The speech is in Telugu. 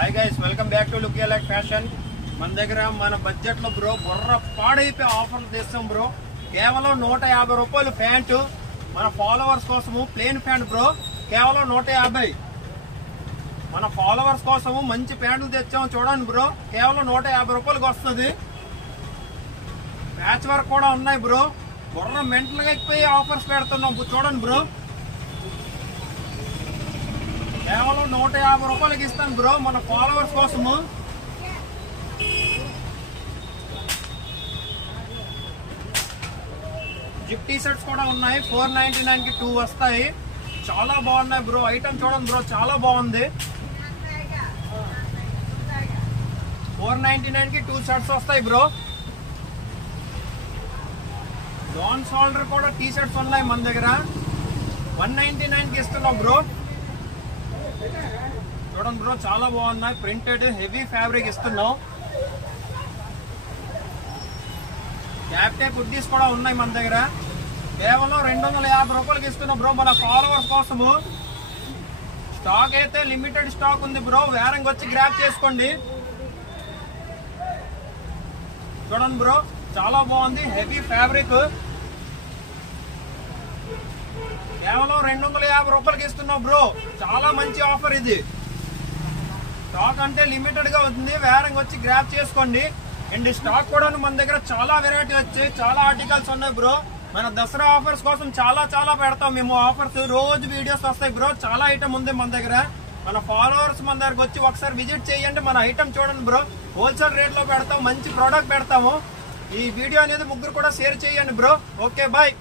Hi guys, welcome back to look like fashion. మన దగ్గర మన బడ్జెట్ లో బ్రో బుర్ర పాడైపోయి ఆఫర్లు తెస్తాం బ్రో. కేవలం 150 రూపాయలు ప్యాంటు మన ఫాలోవర్స్ కోసము. ప్లేన్ ప్యాంట్ బ్రో, కేవలం 150. మన ఫాలోవర్స్ కోసము మంచి ప్యాంట్లు తెచ్చాము చూడండి బ్రో. కేవలం 150 రూపాయలకి వస్తుంది. ప్యాచ్ వర్క్ కూడా ఉన్నాయి బ్రో. బుర్ర మెంటల్ గా ఎక్కిపోయి ఆఫర్స్ పెడుతున్నాం చూడండి బ్రో. కేవలం 150 రూపాయలకి ఇస్తాను బ్రో మన ఫాలోవర్స్ కోసము. జిప్ టీ షర్ట్స్ కూడా ఉన్నాయి. 499 కి 2 వస్తాయి. చాలా బాగున్నాయి బ్రో. ఐటమ్ చూడండి బ్రో, చాలా బాగుంది. 499 కి 2 షర్ట్స్ వస్తాయి బ్రో. లాన్ షోల్డర్ కూడా టీ షర్ట్స్ ఉన్నాయి మన దగ్గర. 199 కి ఇస్తున్నాం బ్రో. చూడండి బ్రో, చాలా బాగున్నాయి. ప్రింటెడ్ హెవీ ఫ్యాబ్రిక్ ఇస్తున్నాం. క్యాప్ టైప్ హుడ్డీస్ కూడా ఉన్నాయి మన దగ్గర. కేవలం 250 రూపాయలకి ఇస్తున్నాం బ్రో మన ఫాలోవర్స్ కోసము. స్టాక్ అయితే లిమిటెడ్ స్టాక్ ఉంది బ్రో. వేరంగా వచ్చి గ్రాప్ చేసుకోండి. చూడండి బ్రో, చాలా బాగుంది. హెవీ ఫ్యాబ్రిక్ కేవలం 250 రూపాయలకి ఇస్తున్నాం బ్రో. చాలా మంచి ఆఫర్ ఇది. స్టాక్ అంటే లిమిటెడ్ గా ఉంది. వేరంగా వచ్చి గ్రాప్ చేసుకోండి. అండ్ స్టాక్ కూడా మన దగ్గర చాలా వెరైటీ వచ్చాయి. చాలా ఆర్టికల్స్ ఉన్నాయి బ్రో. మన దసరా ఆఫర్స్ కోసం చాలా పెడతాం మేము ఆఫర్స్. రోజు వీడియోస్ వస్తాయి బ్రో. చాలా ఐటమ్ ఉంది మన దగ్గర. మన ఫాలోవర్స్ మన దగ్గరకు వచ్చి ఒకసారి విజిట్ చేయండి. మన ఐటమ్ చూడండి బ్రో. హోల్సేల్ రేట్ లో పెడతాం. మంచి ప్రోడక్ట్ పెడతాము. ఈ వీడియో అనేది ముగ్గురు కూడా షేర్ చేయండి బ్రో. Okay, bye.